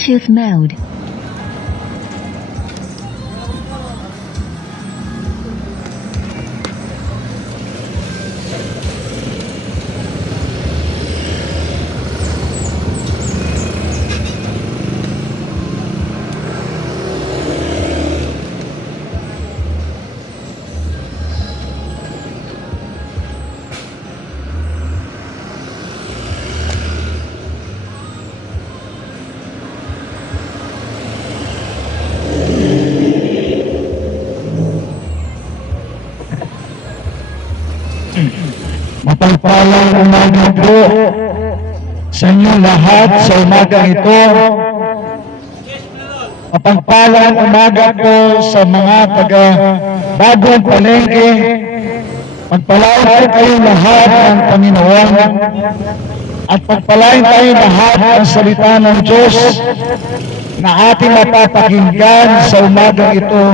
Bluetooth mode. Mapagpalang umaga po sa inyo lahat sa umagang ito. Mapagpalang umaga po sa mga taga Bagong Palengke. Pagpalain po kayo lahat ng Panginoon at pagpalain tayo lahat ng salita ng Diyos na ating mapapakinggan sa umagang ito.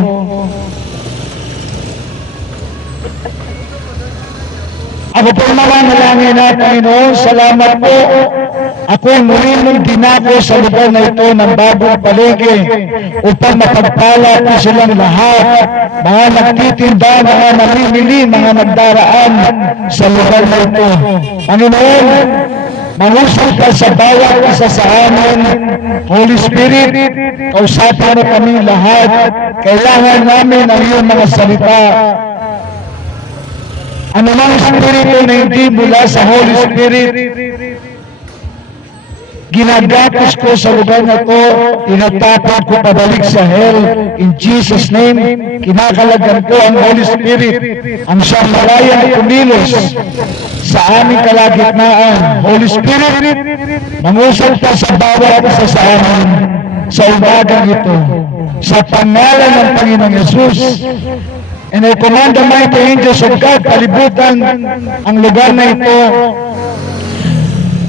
Ako po mananalangin na, Panginoon, salamat po. Ako muli mong dinako sa lugar na ito ng Bagong Palengke upang mapagpala po silang lahat, mga nagtitinda, mga namimili, mga nagdaraan sa lugar na ito. Panginoon, mangusap ka sa bawat isa sa amin. Holy Spirit, kausapin mo kami lahat. Kailangan namin ang iyong mga salita. Ano mang spirito na hindi mula sa Holy Spirit, ginagapos ko sa lugar na ito, tinatapon ko pabalik sa hell. In Jesus' name, kinakalagan ko ang Holy Spirit, ang siyang malayang kumilos sa aming kalagitnaan. Holy Spirit, mangusap ka sa bawat isa sa amin sa umagang ito. Sa pangalan ng Panginoong Yesus, and I command the mighty angels of God, palibutan ang lugar na ito.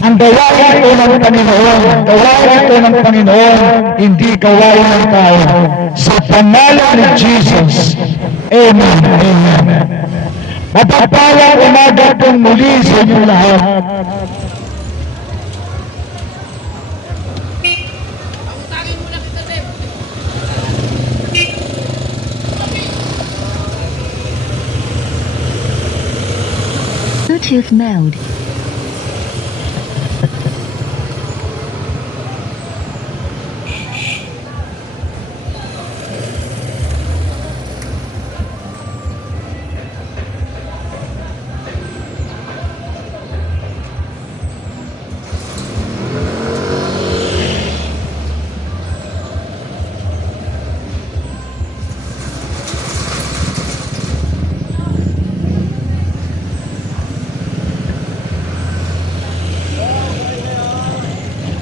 Ang gawain ito ng Panginoon, gawain ito ng Panginoon, hindi gawain ng tao. Sa pangalan ni Jesus. Amen. Amen. Mapagpalang umaga pong muli sa inyo lahat. Bluetooth mode.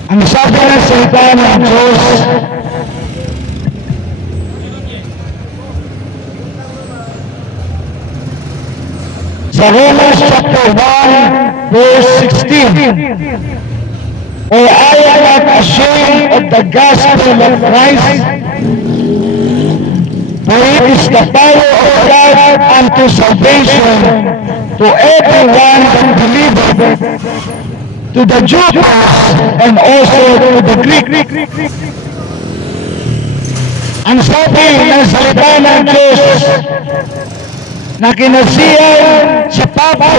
Ang sabi ng salita ng Diyos, sa Romans chapter 1, verse 16, "For I am not ashamed of the gospel of Christ, for it is the power of God unto salvation to everyone that believeth, to the Jew and also to the Greek." Ang sabi ng salita ng Diyos na kinasiyan si Pablo,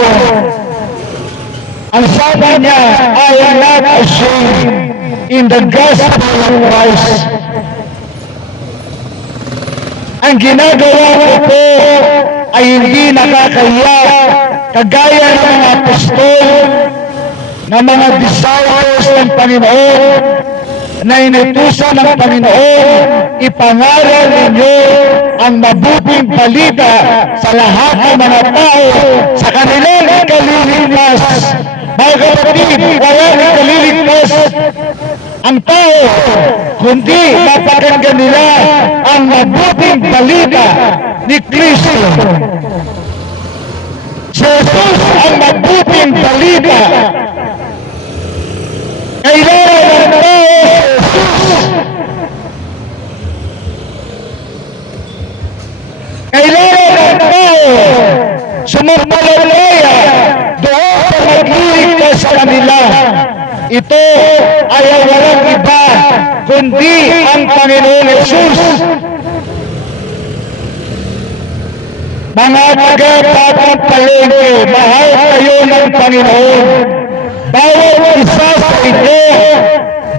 ang sabi niya, "I am not ashamed in the gospel of Christ." Ang ginagawa ko po ay hindi nakakahiya, kagaya ng mga apostol, na mga disciples ng Panginoon na inutusan ng Panginoon, ipangaral ninyo ang mabuting balita sa lahat ng mga tao sa kanilang ikaliligtas. Mga kapatid, walang ikaliligtas ang tao, kundi mapakinggan nila ang mabuting balita ni Kristo. Si Jesus ang mabuting balita. Kailangan ng tao si Jesus. Kailangan ng tao sumampalataya doon sa magliligtas sa kanila. Ito ay walang iba kundi ang Panginoon Yesus. Mga taga-Batang Palengke, mahal kayo ng Panginoon. Bawat isa sa inyo,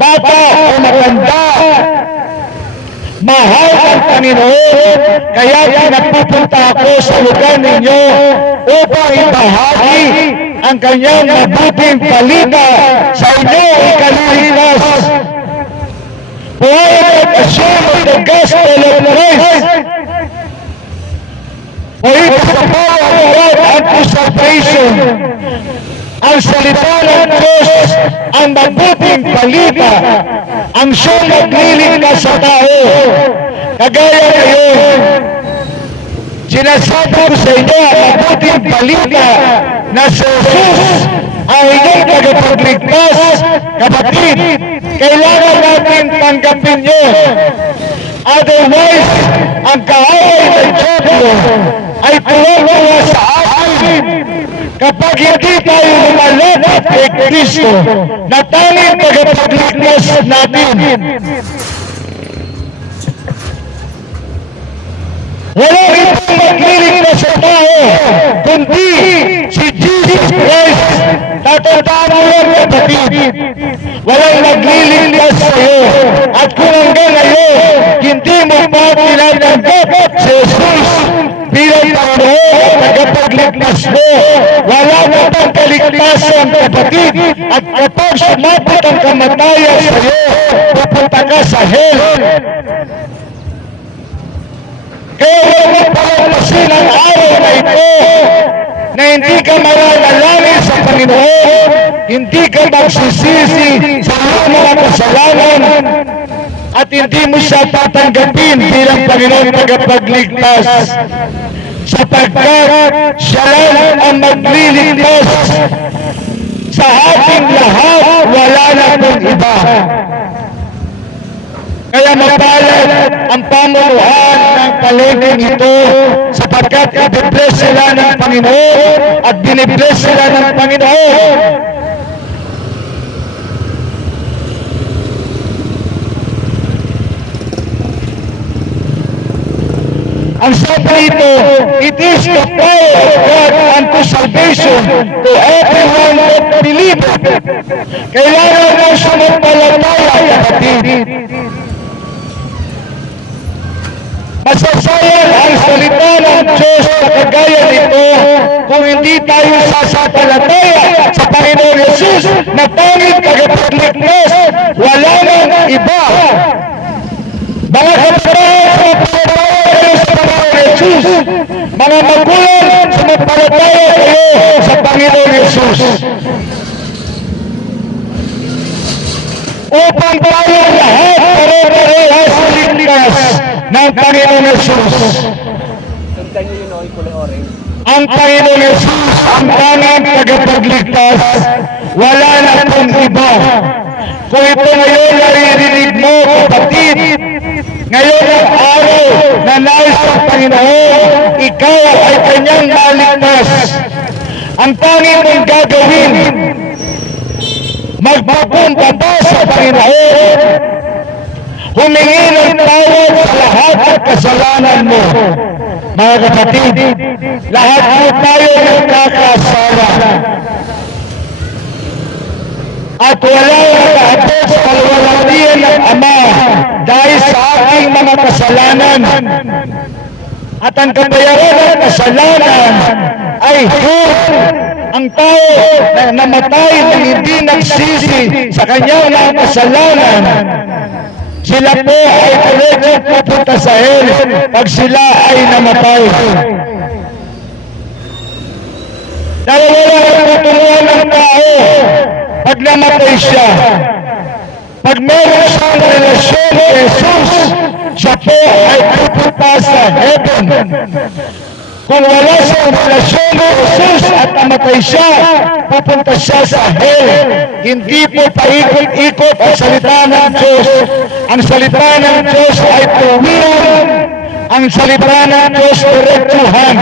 bata o matanda, mahal ng Panginoon, kaya pinapupunta ako sa lugar ninyo upang ibahagi ang kanyang mabuting balita sa inyo ikaliligtas. For I share the gospel of Christ. For it is the power of God unto salvation. Ang salita ng Diyos, ang mabuting balita, ang siyang nagliligtas sa tao. Kagaya ngayon, sinasabi ko sa inyo ang mabuting balita na si Jesus ang inyong tagapagligtas. Kapatid, kailangan natin tanggapin nyo. Otherwise, ang kaaway ng Diablo ay tuwa sa atin. Kapag hindi tayo lumalapit kay Kristo, na tanging tagapagligtas natin. Walang ibang magliligtas sa tao, kundi si Jesus Christ. Tatandaan mo yan, kapatid. Walang magliligtas sa iyo. At kung hanggang ngayon, hindi mo pa tinatanggap si Jesus bilang Panginoon at tagapagligtas mo, wala na pang kaligtasan, kapatid. At kapag sumapit ang kamatayan sa iyo, pupunta ka sa hell. Kaya huwag mo palampasin ang araw na ito na hindi ka mananalangin sa Panginoon, hindi ka magsisisi sa mga kasalanan, at hindi mo siya tatanggapin bilang Panginoon tagapagligtas, sapagkat siya lang ang magliligtas sa ating lahat, wala na pong iba. Kaya mapalad ang pamunuan ng palengkeng ito, sapagkat i-bless sila ng Panginoon at binibless sila ng Panginoon. Ang sabi ito, it is the power of God unto salvation to everyone that believeth. Kailangan mo sumampalataya, kapatid. Masasayang ang salita ng Diyos na kagaya nito kung hindi tayo sasampalataya sa Panginoon Yesus na tanging tagapagligtas, wala nang iba. Mga kapatid, sumampalataya sa Panginoon Yesus. Mga magulang, sumampalataya kayo sa Panginoon Yesus. Upang tayo lahat pare-parehas ligtas ng Panginoon Yesus. Ang Panginoon Yesus ang tanging tagapagligtas, wala na pong iba. Kung ito ngayon naririnig mo, kapatid, ngayon ang araw na nais ng Panginoon, ikaw ay kanyang maligtas. Ang tanging mong gagawin, magpapunta sa Panginoon, humingi ng tawad sa lahat ng kasalanan mo. Mga kapatid, lahat po tayo nagkakasala. At walang nakaabot sa kaluwalhatian ng Ama dahil sa ating mga kasalanan. At ang kabayaran ng kasalanan ay hell. Ang tao na namatay na hindi nagsisi sa kanyang mga kasalanan, sila po ay diretso pupunta sa hell pag sila ay namatay. Dahil wala ang tutulungan ng tao pag namatay siya. Pag meron siyang relasyon ni Jesus, siya po ay pupunta sa heaven. Kung wala siyang relasyon ni Jesus at namatay siya, pupunta siya sa hell. Hindi po paikot-ikot ang salita ng Diyos. Ang salita ng Diyos ay tuwiran. Ang salita ng Diyos diretsuhan.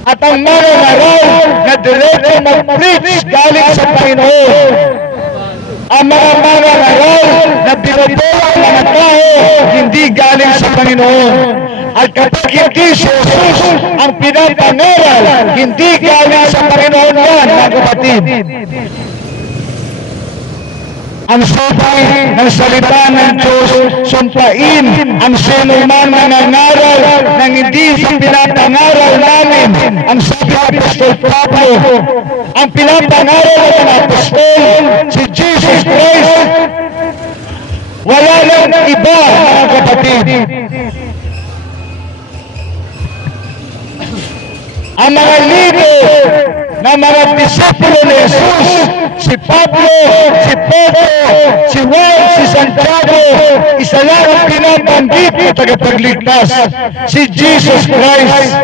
At ang mga naral na diretso mag-preach galing sa Panginoon. Ang mga naral na binobola ang mga tao hindi galing sa Panginoon. At kapag hindi si Jesus ang pinapangaral, hindi galing sa Panginoon yan, mga kapatid. Ang sabi ng salita ng Diyos, sumpain ang sinuman na nangaral ng hindi sa pinapangaral namin. Ang sabi ng Apostol Pablo, ang pinapangaral ng Apostol, si Jesus Christ, wala lang iba, mga kapatid. Ang mga lider na mga disipulo ni Jesus, si Pablo, si Pedro, si Juan, si Santiago, isa lang ang pinabanggit na tagapagligtas, si Jesus Christ.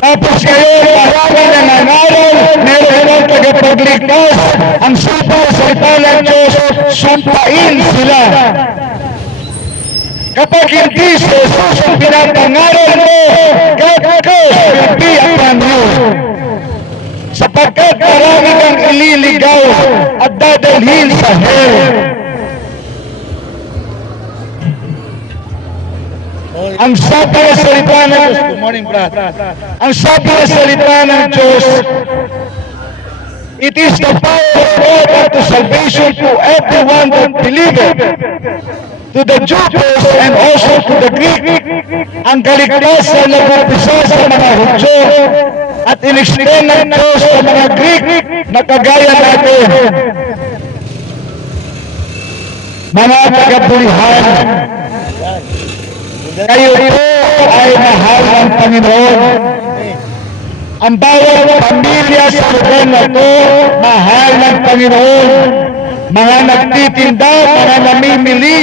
Tapos kayo, marami na nangaral, meron ng tagapagligtas, ang sabi sa salita ng Diyos, sumpain sila. Kapag hindi si Jesus ang pinapangaral mo, God will be upon you. Sapagkat marami kang ililigaw at dadalhin sa hell. Ang sabi ng salita ng Diyos, good morning, Brad. Ang sabi ng salita ng Diyos, it is the power of God unto salvation to everyone that believeth, to the Jew first and also to the Greek. Ang kaligtasan na nag-umpisa sa mga Hudyo at in-extend ng Diyos sa mga Greek na kagaya natin. Mga tagabulihan, kayo po ay mahal ng Panginoon. Ang bawat pamilya sa lugar na ito, mahal ng Panginoon. Mga nagtitinda, mga namimili,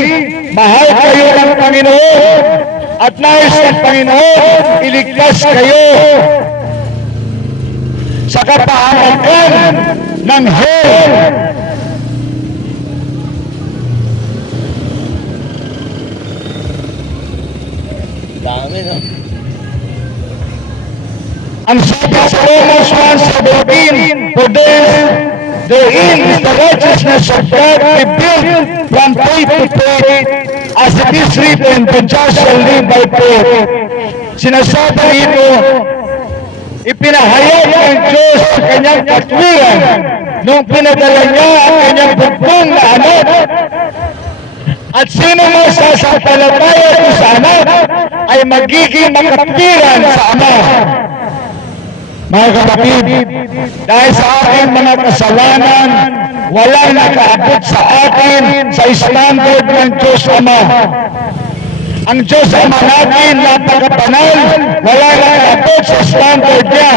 mahal kayo ng Panginoon. At nais ng Panginoon, iligtas kayo sa kapahamakan ng hell. Dami, no? Ang sabi sa Romans 1:17, for therein is the righteousness of God revealed from faith to faith, as it is written, the just shall live by faith. Sinasabi dito, ipinahayag ng Diyos sa kanyang katwiran nung pinadala niya ang kanyang bugtong na anak. At sino man sasampalataya ko sa anak ay magiging makatwiran sa ama. Mga kapatid, dahil sa aking mga kasalanan, walang nakaabot sa akin sa standard ng Diyos Ama. Ang Diyos Ama natin, napakapanal, walang nakaabot sa standard niya.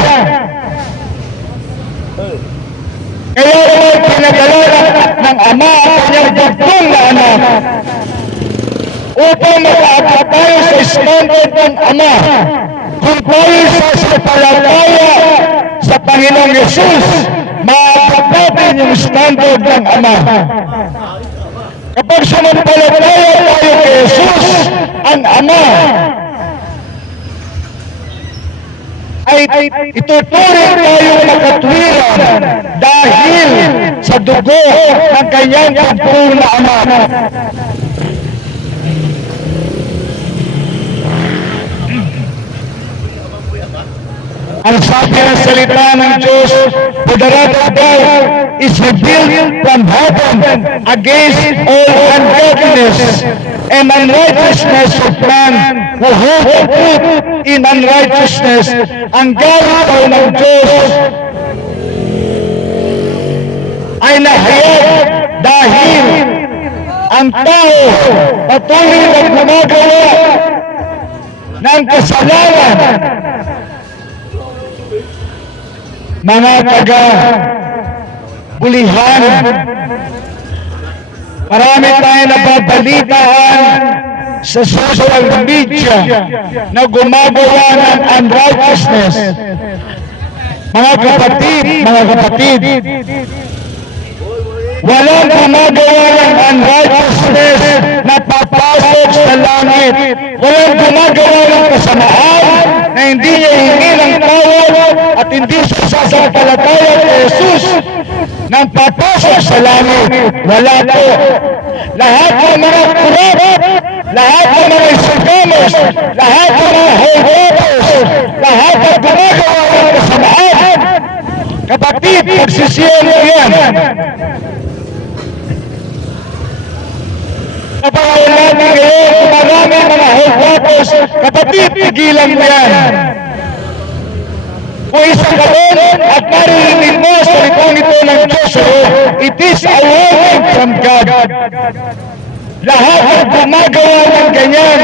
Kaya naman pinadala ng Ama ang kanyang bugtong na anak upang makaabot tayo sa standard ng Ama. Kung tayo sasampalataya sa Panginoong Yesus, maabot natin yung standard ng Ama. Kapag sumampalataya tayo kay Jesus, ang Ama ay ituturing tayo makatwiran dahil sa dugo ng kanyang bugtong na Ama. Ang sabi ng salita ng Diyos, for the wrath of God is revealed from heaven against all ungodliness and unrighteousness of man who hold the truth in unrighteousness. Ang galit daw ng Diyos ay nahayag dahil ang tao patuloy na gumagawa ng kasalanan. Mga taga-bulihan, marami tayong nababalitaan sa social media na gumagawa ng unrighteousness. Mga kapatid, walang gumagawa ng unrighteousness na papasok sa langit. Walang gumagawa ng kasamaan na hindi niya hingi ng tawad at hindi siya sasampalataya kay Jesus na ng papasok sa langit. Wala po. Lahat ng mga kurap, lahat ng mga isagamos, lahat ng mga holdovers, lahat ng gumagawa ng kasamaan, kapatid, pagsisiyan mo yan. Kapag natin ngayon, kung marami mga holdovers, kapatid, pigilan mo yan. Kung isa ka doon at maririnig mo sa litong ito ng Diyos, it is a warning from God. Lahat ng gumagawa ng ganyan,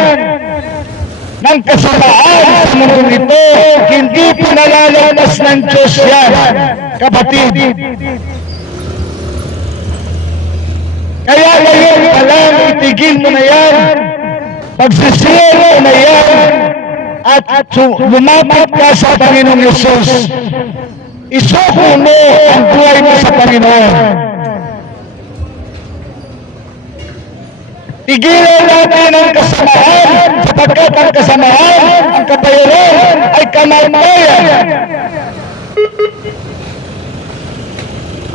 ng kasamaan sa mundong ito, hindi pinalalabas ng Diyos yan, kapatid. Kaya ngayon pa lang, itigil mo na yan, pagsisiyan mo na yan, at lumapit ka sa Panginoong Yesus. Isuko mo ang buhay mo sa Panginoon. Tigilan natin ang kasamaan, sapagkat ang kasamaan, ang kabayaran ay kamatayan.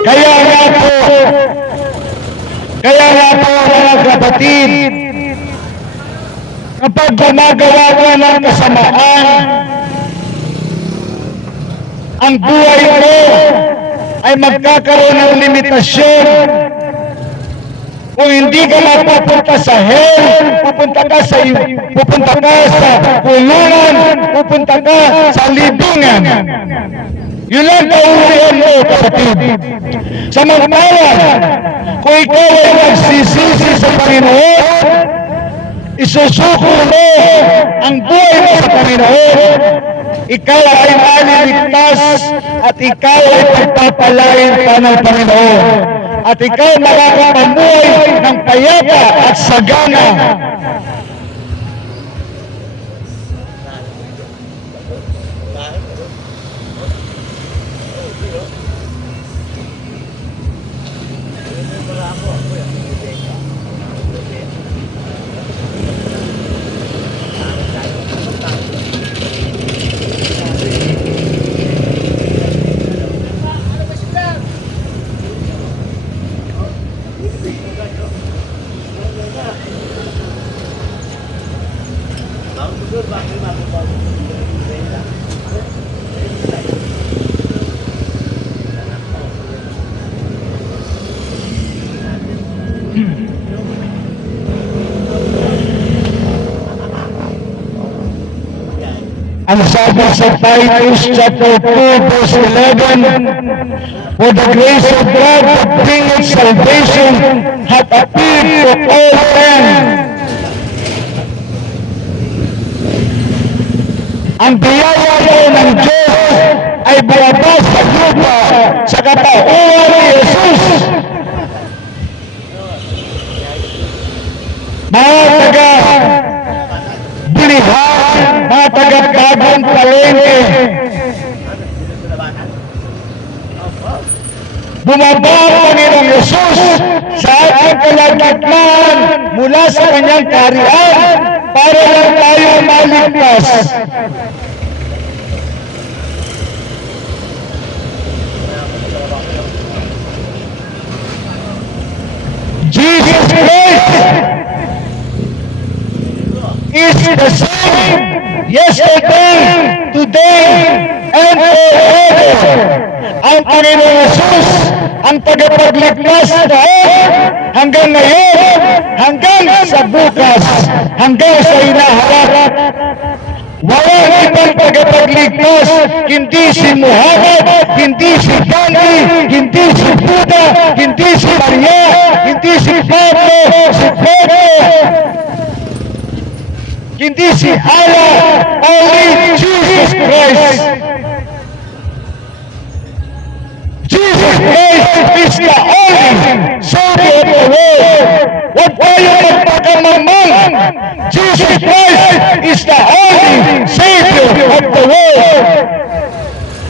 Kaya nga po mga kapatid, kapag gumagawa ka ng kasamaan, ang buhay mo ay magkakaroon ng limitasyon. Kung hindi ka mapupunta sa hell, pupunta ka sa kulungan, pupunta ka sa libingan. Yun lang kaulihan mo, kapatid. Samantala, kung ikaw ay nagsisisi sa Panginoon, isusuko mo ang buhay mo sa Panginoon, ikaw ay maliligtas at ikaw ay pagpapalain pa ng Panginoon. At ikaw makakapamuhay ng payapa at sagana. Ang sabi sa Titus chapter 2 verse 11, for the grace of God that bringeth salvation hath appeared to all men. Ang biyaya po ng Diyos ay buwabas sa lupa sa katauhan ni Jesus. Mga taga-Bilihan, mga taga-Bagong Palengke, bumaba ang Panginoong Yesus sa ating kalagitnaan mula sa kanyang kaharian para lang tayo maligtas. Jesus Christ is the same yesterday, today, and forever. Ang Panginoong Yesus ang tagapagligtas noon hanggang ngayon, hanggang sa bukas, hanggang sa hinaharap. Walang ibang tagapagligtas, hindi si Muhammad, hindi si Gandhi, hindi si Buddha, hindi si Maria, hindi si Pablo, si Pedro, hindi si Allah, only Jesus Christ. Jesus Christ is the only Savior of the world. Huwag tayo magpakamamang. Jesus Christ is the only Savior of the world.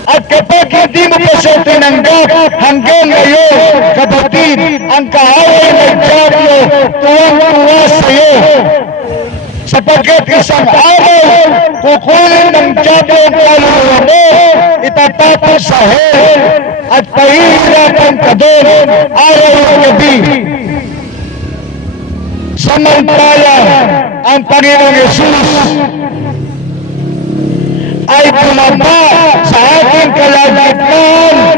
At kapag hindi mo pa siya tinanggap hanggang ngayon, kapatid, ang kaaway ng Diablo tuwang-tuwa sa iyo. Sapagkat isang araw, kukunin ng Diablo ang kaluluwa mo, itatapos sa hell. at pahihirapan ka doon araw at gabi. Samantala, ang Panginoong Yesus ay bumaba sa ating kalagitnaan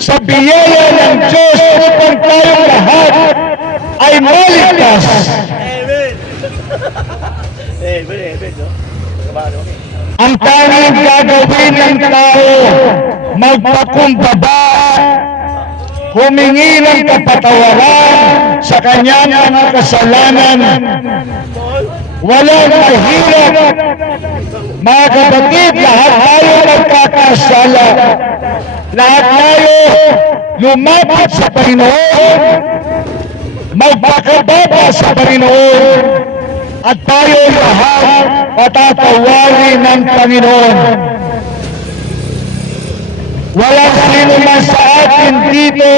sa biyaya ng Diyos upang tayong lahat ay maligtas. Amen. Amen. Ang tanging gagawin ng tao, magpakumbaba, humingi ng kapatawaran sa kanyang mga kasalanan. Walang mahirap. Mga kapatid, lahat tayo nagkakasala. Lahat tayo lumapit sa Panginoon, magpakababa sa Panginoon, at tayo lahat patatawarin ng Panginoon. Walang sino man sa atin dito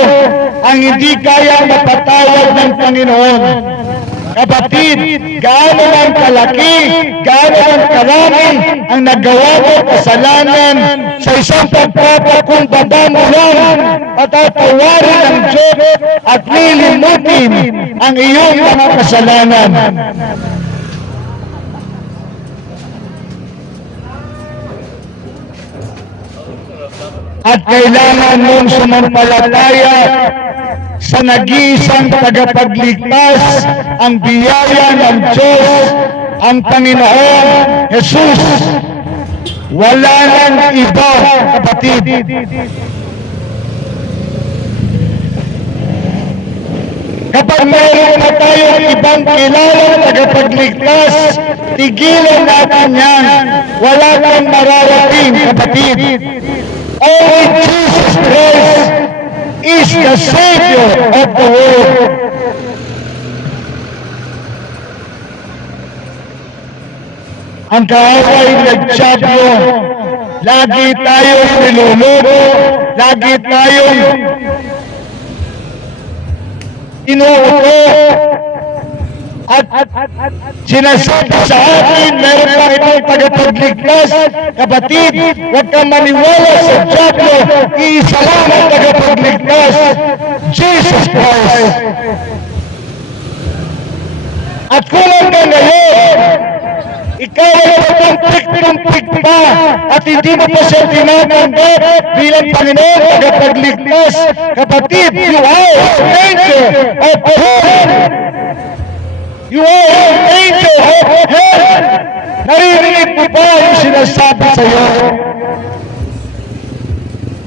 ang hindi kayang mapatawad ng Panginoon. Kapatid, gaano man kalaki, gaano man karami ang nagawa mo kasalanan, sa isang pagpapakumbaba mo lang, patatawarin ng Diyos at lilimutin ang iyong mga kasalanan. At kailangan mong sumampalataya sa nag-iisang tagapagligtas, ang biyaya ng Diyos, ang Panginoon Jesus. Wala nang iba, kapatid. Kapag mayroon na tayong ibang kilalang tagapagligtas, tigilan natin yan. Wala kang mararating, kapatid. Only Jesus Christ is the Savior of the world. Ang kaaway nagsyabyo, lagi tayong nilulubo, lagi tayong inuuto, at sinasabi sa atin, meron pa ibang tagapagligtas. Kapatid, huwag kang maniwala sa dyablo, iisa lang ang tagapagligtas, Jesus Christ. At kung hanggang ngayon, ikaw ay tumpik-tumpik pa at hindi mo pa siya tinatanggap bilang Panginoon tagapagligtas, kapatid, you are an angel of heaven. You are an angel of heaven. Naririnig mo ba yung sinasabi sa iyo?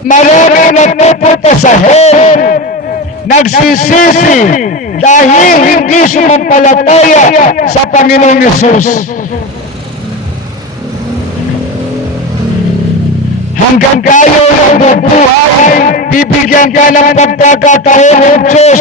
Marami nagpupunta sa hell, nagsisisi dahil hindi sumampalataya sa Panginoong Yesus. Hanggang kayo nabubuhay, bibigyan ka ng pagkakataon ng Diyos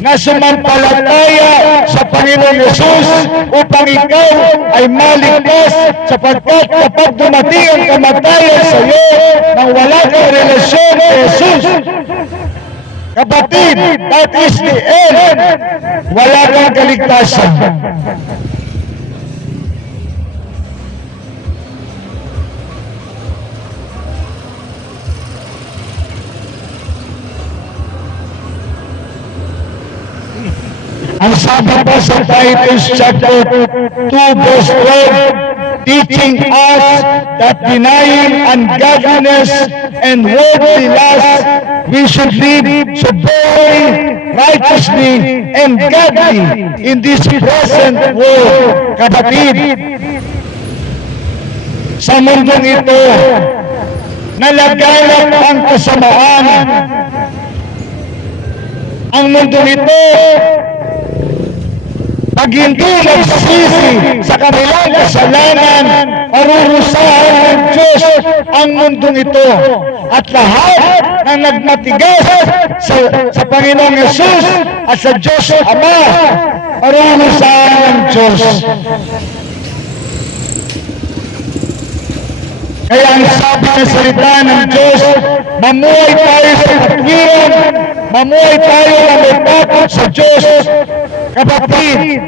na sumampalataya sa Panginoong Yesus upang ikaw ay maligtas, sapagkat kapag dumating ang kamatayan sa iyo nang wala kang relasyon kay Jesus, kapatid, that is the end. Wala kang kaligtasan. Ang sabi pa sa Titus chapter 2 verse 12, teaching us that denying ungodliness and worldly lust, we should live soberly, righteously, and godly in this present world. Kapatid, sa mundong ito, nalaganap ang kasamaan. Ang mundong ito, pag hindi nagsisi sa kanilang kasalanan, parurusahan ng Diyos ang mundong ito. At lahat na nagmatigas sa Panginoong Yesus at sa Diyos Ama, parurusahan ng Diyos. Kaya ang sabi ng salita ng Diyos, mamuhay tayo sa katwiran, mamuhay tayo na may takot sa Diyos. Kapatid,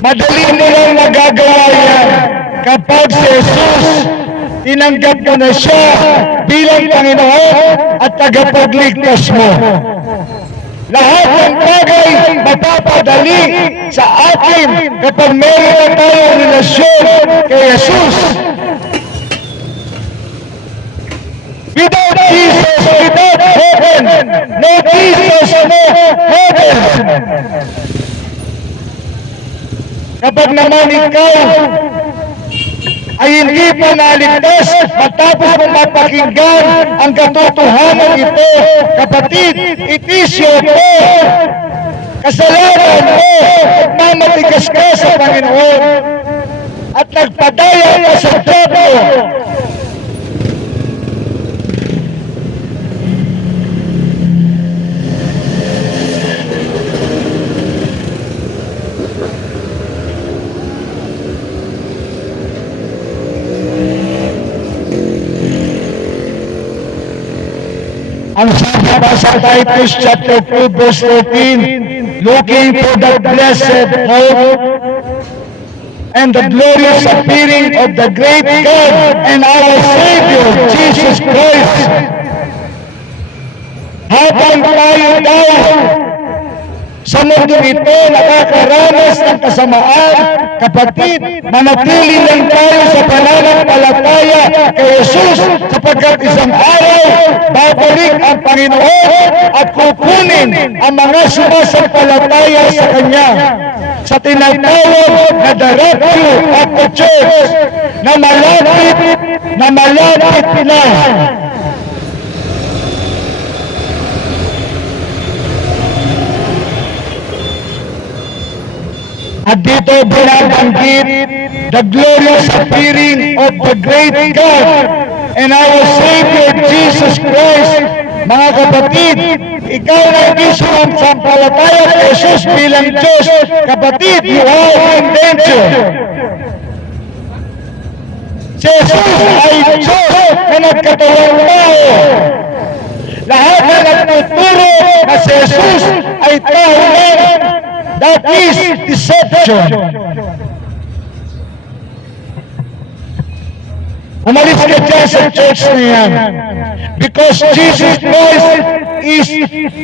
madali mo lang magagawa yan kapag si Jesus tinanggap mo na siya bilang Panginoon at tagapagligtas mo. Lahat ng bagay mapapadali sa atin kapag mayroon na tayong relasyon kay Jesus. Without Jesus, without heaven, no Jesus, no heaven. Kapag naman ikaw ay hindi pa naligtas matapos mong mapakinggan ang katotohanan ito, kapatid, it is your fault. Kasalanan mo at mamatigas ka sa Panginoon at nagpadaya ka sa diablo. Ang sabi pa sa Titus chapter 2 verse 13, looking for the blessed hope and the glorious appearing of the great God and our Savior, Jesus Christ. Habang tayo daw sa mundo ito nakakaranas ng kasamaan, kapatid, manatili lang tayo sa pananampalataya kay Jesus, sapagkat isang araw babalik ang Panginoon at kukunin ang mga sumasampalataya sa Kanya sa tinatawag na the rapture of the church na malapit na. At dito binabanggit the glorious appearing of the great God and our Savior Jesus Christ. Mga kapatid, ikaw na hindi sumasampalataya kay Jesus bilang Diyos, kapatid, you are in danger. Si Jesus ay Diyos na nagkatawang tao. Lahat na nagtuturo na si Jesus ay tao lang. That is deception. Umalis ka dyan sa church na yan. Because Jesus Christ is,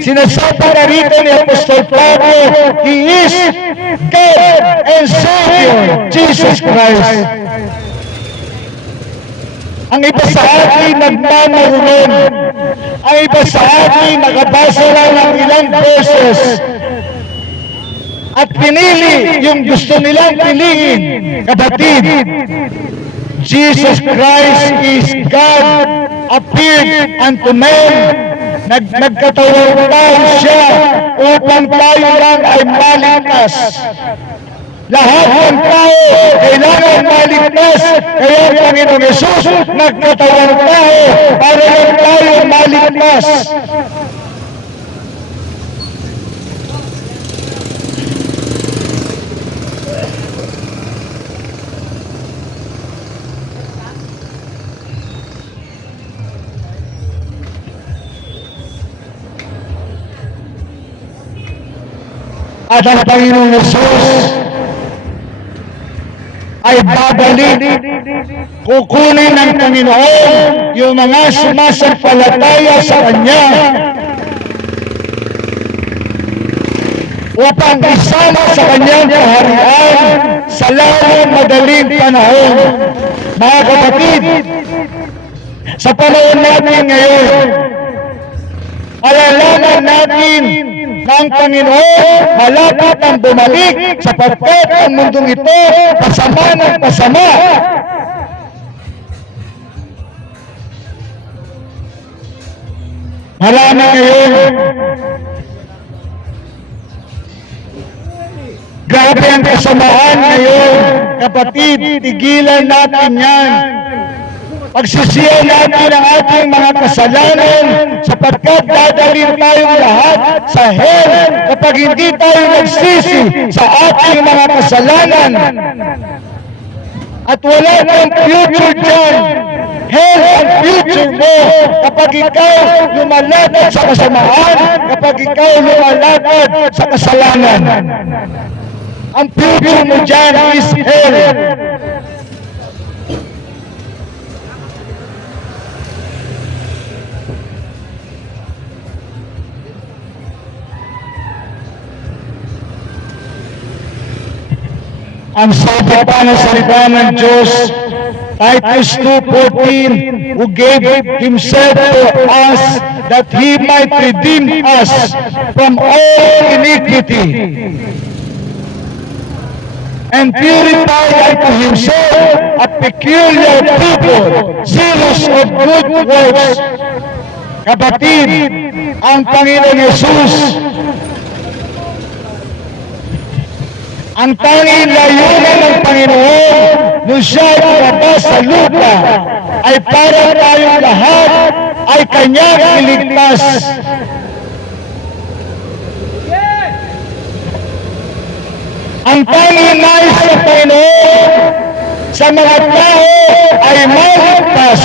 sinasabi na rito ni Apostol Pablo, He is God and Savior, Jesus Christ. Ang iba sa atin nagmamarunong. Ang iba sa atin nakabasa lang ng ilang verses at pinili yung gusto nilang piliin. Kapatid, Jesus Christ is God appeared unto men. Nagkatawang tao siya upang tayo lang ay maligtas. Lahat ng tao kailangan maligtas. Kaya ang Panginoong Jesus nagkatawang tao para lang tayo maligtas. At ang Panginoong Jesus ay babalik, kukunin ng Panginoon yung mga sumasampalataya sa Kanya upang isama sa Kanyang kaharian sa lalong madaling panahon. Mga kapatid, sa panahon natin ngayon, alalaman natin ng Panginoon malapit ang bumalik, sapagkat ang mundong ito pasama ng pasama. Marami ngayon, grabe ang kasamaan ngayon, kapatid, tigilan natin yan. Pagsisiyan natin ang ating mga kasalanan, sapagkat dadalhin tayong lahat sa hell kapag hindi tayo nagsisi sa ating mga kasalanan. At wala kang future dyan. Hell ang future mo kapag ikaw lumalakad sa kasamaan, kapag ikaw lumalakad sa kasalanan. Ang future mo dyan is hell. Ang sabi pa ng salita ng Diyos, Titus 2:14, who gave himself for us that he might redeem us from all iniquity and purify unto himself a peculiar people, zealous of good works. Kapatid, ang Panginoon Yesus, ang tanging layunin ng Panginoon nung siya ay lumabas sa lupa ay para tayong lahat ay kanyang iligtas. Ang tanging nais sa Panginoon sa mga tao ay maligtas.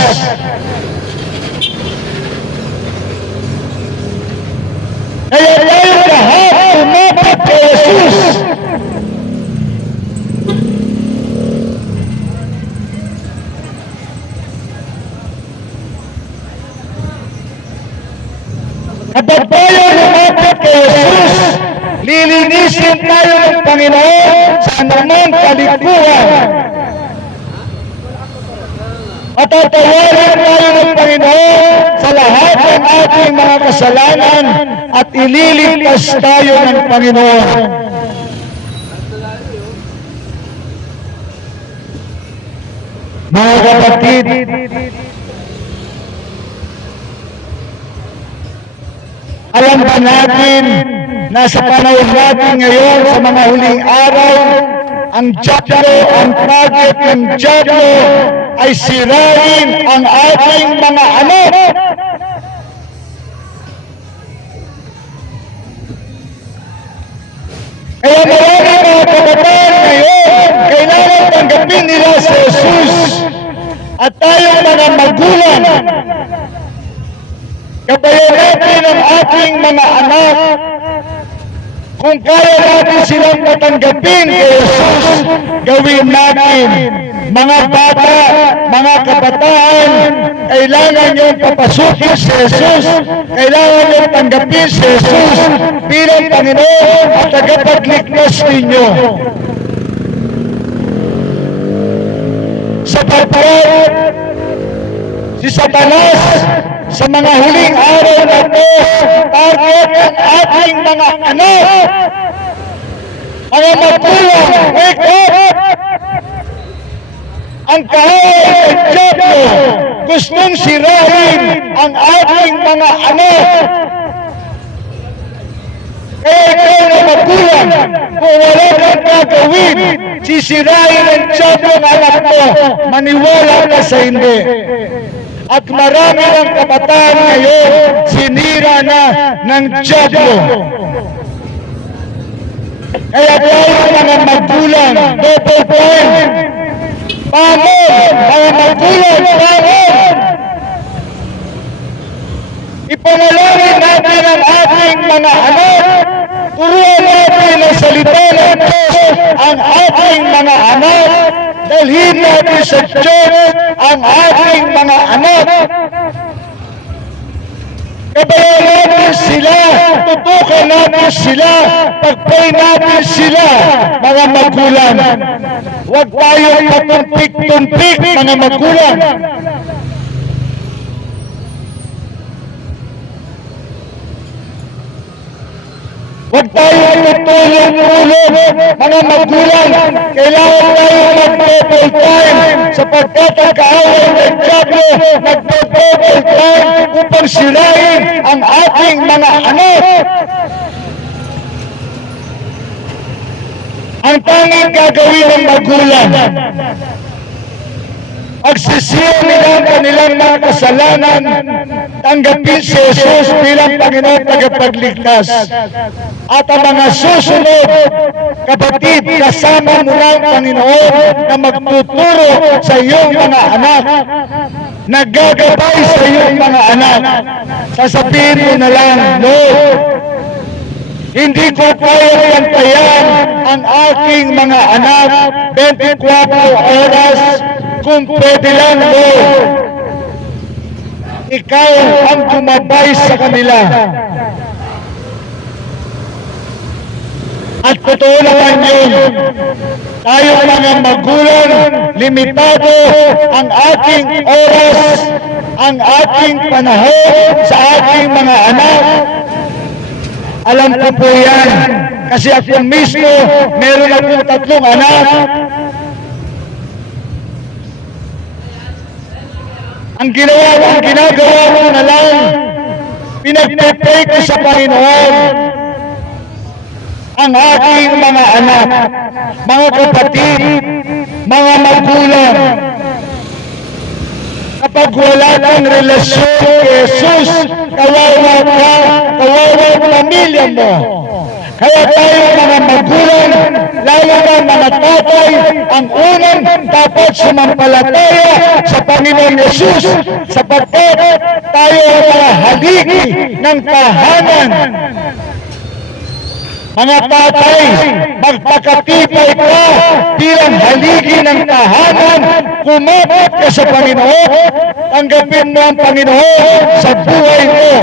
Kaya tayong lahat lumapit kay Jesus. Kapag tayo lumapit kay Jesus, lilinisin tayo ng Panginoon sa anumang kalikuan. Patatawarin tayo ng Panginoon sa lahat ng ating mga kasalanan at ililigtas tayo ng Panginoon. Mga kapatid, alam ba natin na sa panahon natin ngayon sa mga huling araw, ang diablo, ang target ng diablo ay sirain ang ating mga anak. Kaya marami mga kabataan ngayon, kailangan tanggapin nila si Jesus at tayong mga magulang. Gabayan natin ang ating mga anak. Kung kaya natin silang matanggapin kay Jesus, gawin natin. Mga bata, mga kabataan, kailangan niyong papasukin si Jesus. Kailangan niyong tanggapin si Jesus bilang Panginoon at tagapagligtas ninyo. Sapagkat si Satanas sa mga huling araw na ito, target ang ating mga anak, mga magulang, wake up! Ang kaaway ng diablo gustong sirain ang ating mga anak. Kaya ikaw na magulang, kung wala kang gagawin, sisirain ng diablo ang anak mo, maniwala ka sa hindi. At marami ng kabataan ngayon, sinira na ng diablo. Kaya tayo mga magulang, double point. Pamon, mga magulang, pamon. Ipanalangin natin ang ating mga anak. Turuan natin ang salita ng Diyos ang ating mga anak. Dalhin natin sa Diyos ang ating mga anak. Gabayan natin sila, tutukan natin sila, pagpay natin sila, mga magulang. Huwag tayong patumpik-tumpik, mga magulang. Huwag tayong tutulong-tulong, mga magulang. Kailangan tayong mag-double time sapagkat ang kaaway ng diablo mag-double time upang sirain ang ating mga anak. Ang tanging gagawin ng magulang, pagsisiyan nila ang kanilang mga kasalanan, tanggapin si Jesus bilang Panginoon tagapagligtas. At ang mga susunod, kapatid, kasama mo ng Panginoon na magtuturo sa iyong mga anak, naggagabay sa iyong mga anak. Sasabihin mo na lang, Lord, hindi ko kaya pantayan ang aking mga anak 24 oras. Kung pwede lang, Lord, ikaw ang gumabay sa kanila. At totoo naman yun. Tayong mga magulang, limitado ang ating oras, ang ating panahon sa ating mga anak. Alam ko po yan, kasi ako mismo, meron akong 3 anak. Ang ginagawa ko na lang, pinagpe-pray ko sa Panginoon ang aking mga anak, mga kapatid, mga magulang. Kapag wala kang relasyon kay Jesus, kawawa ka, kawawa ang pamilya mo. Kaya tayo mga magulang, lalo na mga tatay, ang unang dapat sumampalataya sa Panginoon Jesus, sapagkat tayo ang mga haligi ng tahanan. Mga tatay, magpakatibay ka bilang haligi ng tahanan, kumapit ka sa Panginoon, tanggapin mo ang Panginoon sa buhay mo.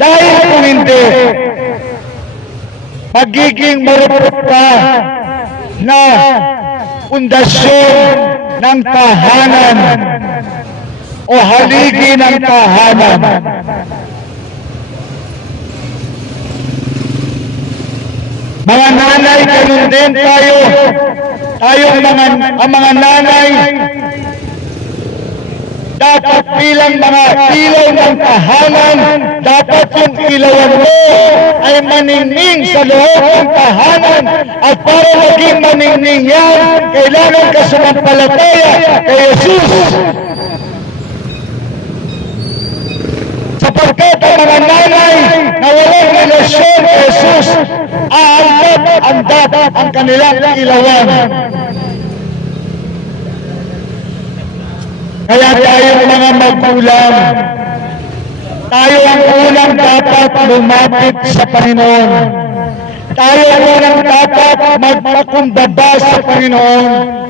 Dahil kung hindi, magiging marupot ka na pundasyon ng tahanan o haligi ng tahanan. Mga nanay, ganun din tayo. Ang mga nanay, dapat bilang mga ilaw ng tahanan, dapat yung ilawan mo ay maningning sa loob ng tahanan. At para maging maningning yan, kailangan ka sumampalataya kay Jesus. Sapagkat ang mga nanay na walang relasyon kay Jesus, aandad ang kanilang ilawan. Kaya tayo mga magulang, tayo ang unang dapat lumapit sa Panginoon. Tayo ang unang dapat magpakumbaba sa Panginoon.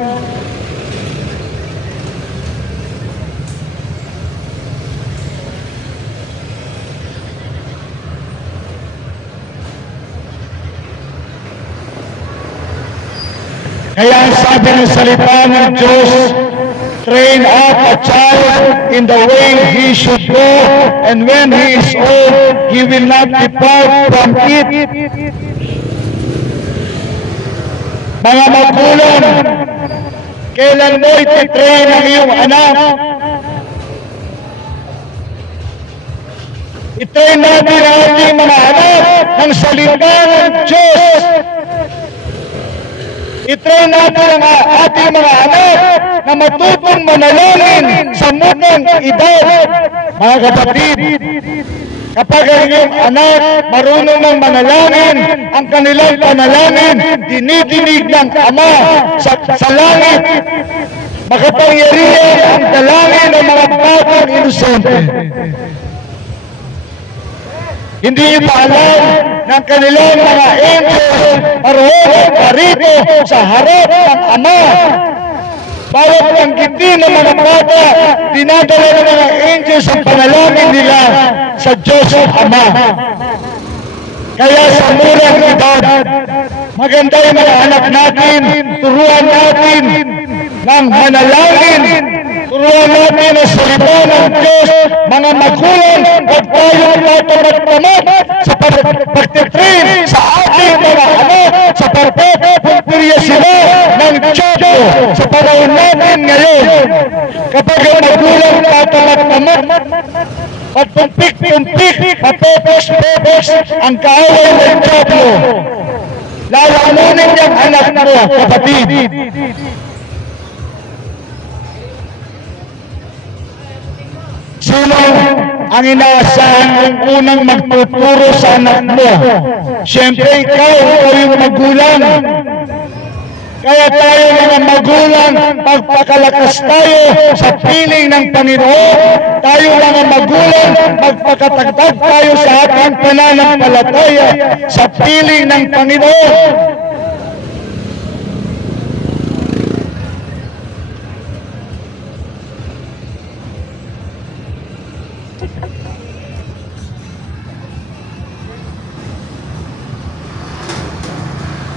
Kaya ang sabi ng salita ng Diyos, train up a child in the way he should go, and when he is old, he will not depart from it. Mga magulang, kailan mo ititrain ang iyong anak? Itrain natin ang ating mga anak ng salita ng Diyos. I-train natin ang ating mga anak na matutong manalangin sa munang edad. Mga kapatid, kapag ang iyong anak marunong ng manalangin, ang kanilang panalangin dinidinig ng Ama sa langit. Makapangyarihan ang dalangin ng mga batang inosente. Hindi niyo pa alam ng kanilang mga angels maroon parito sa harap ng Ama. Bawat banggitin ng mga bata, dinadala ng mga angels ang panalangin nila sa Diyos ang Ama. Kaya sa murang edad, maganda yung mga anak natin, turuan natin ng manalangin, turuan natin ang salita ng Diyos. Mga magulang, huwag tayong tatamad-tamad sa pagtitrain sa ating mga anak sa pagpapagpapirya sila ng Diyo sa panahon natin ngayon. Kapag ang magulang tatamad-tamad, pagpumpik-pumpik, papepes-pepes ang kaaway ng Diyo, lalamunin niyang anak mo, kapatid. Sino ang inaasahan kung unang magtuturo sa anak mo? Siyempre ikaw yung magulang. Kaya tayo mga magulang, magpakalakas tayo sa piling ng Panginoon. Tayo mga magulang, magpakatagtag tayo sa ating pananampalataya sa piling ng Panginoon.